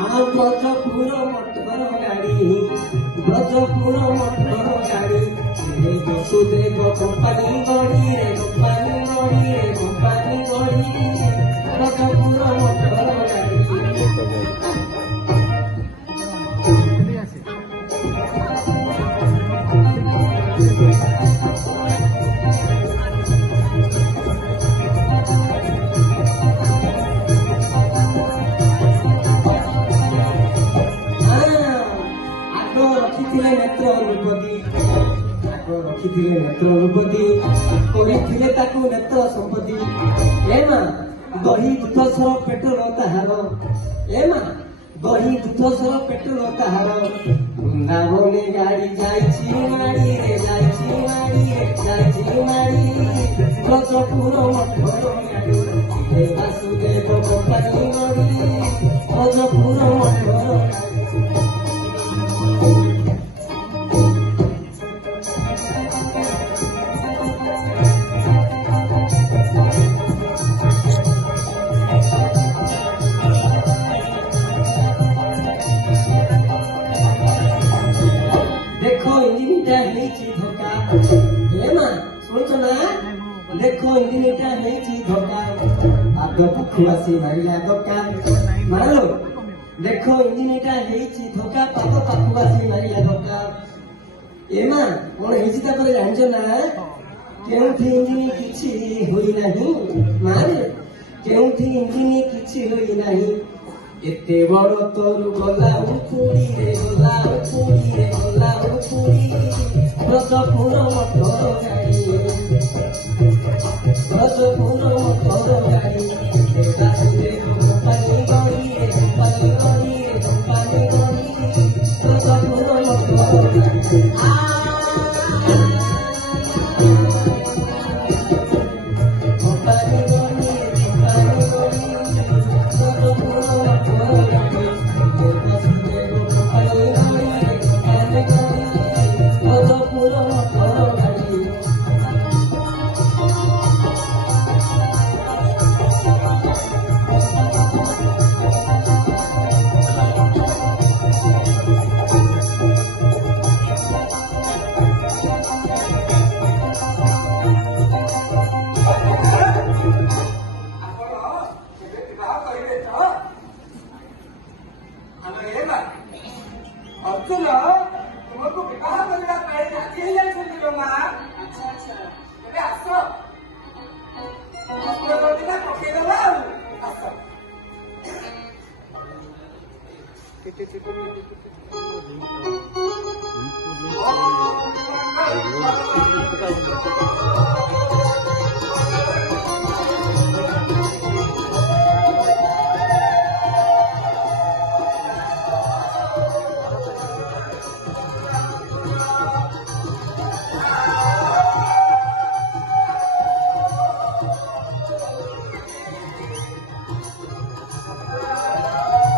ব্রজপুর মঠর গাড়ি ব্রজপুর মঠর গাড়ি বসুদেব কোম্পানি গড়ি রে কোম্পানি গড়ি রে কোম্পানি গড়ি ব্রজপুর মঠর গাড়ি। ନେତ୍ର ଅନୁପତି ରଖିଥିଲେ ନେତ୍ର ଅନୁପତି କରିଥିଲେ ତାକୁ ନେତ୍ର ସମ୍ପତ୍ତି। ଏ ମା ଦହି ଦୁଧ ସର ପେଟ୍ରୋଲ ତାହାର ଏ ମା ଦହି ଦୁଧ ସର ପେଟ୍ରୋଲ ତାହାର ବୃନ୍ଦାବନେ ଗାଡ଼ି ଯାଇଛି ମାଡ଼ି ରେ ଯାଇଛି ମାଡ଼ି ରେ ଯାଇଛି ମାଡ଼ି ବ୍ରଜପୁର ମଠର ଗାଡ଼ି ବାସୁଦେବ କୋମ୍ପାନୀ ଗଡ଼ି ବ୍ରଜପୁର ମଠର ଗାଡ଼ି। ଦେଖ ଇଞ୍ଜିନଟା ହେଇଛି ଧୋକା ଆଗ ପାଖୁ ଆସି ମାରିଲା ଧୋକା ମାରଲୋ। ଦେଖ ଇଞ୍ଜିନଟା ହେଇଛି ଧୋକା ପାଗ ପାଖୁ ଆସି ମାରିଲା ଧୋକା। ଏ ମା କଣ ହେଇଛି ତାପରେ ଜାଣିଛ ନା କେଉଁଠି ଇଞ୍ଜିନ କିଛି ହୋଇନାହିଁ ମାରେ କେଉଁଠି ଇଞ୍ଜିନ କିଛି ହୋଇନାହିଁ। ଏତେ ବଡ ତୋରୁ ଗଲା ଉପୁଡ଼ି ରେ ଗଲା ଉପୁଡ଼ି ରେ ଗଲା ଉପୁଡ଼ି ବ୍ରଜପୁର ମଠର ଗାଡ଼ି ବ୍ରଜପୁର ମଠର ଗାଡ଼ି ବାସୁଦେବ କୋମ୍ପାନୀ ଗଡ଼ି ରେ କୋମ୍ପାନୀ ଗଡ଼ି ରେ କୋମ୍ପାନୀ ଗଡ଼ି ବ୍ରଜପୁର ମଠର ଗାଡ଼ି। तुमको विवाह करने ପାଇଁ ରାଜି ହେଇଯାଇଛନ୍ତି ଲୋ ମା। ଆଚ୍ଛା ଆଚ୍ଛା ଏବେ ଆସ ଦିନ ପକେଇଦେବା ଆଉ ଆସ।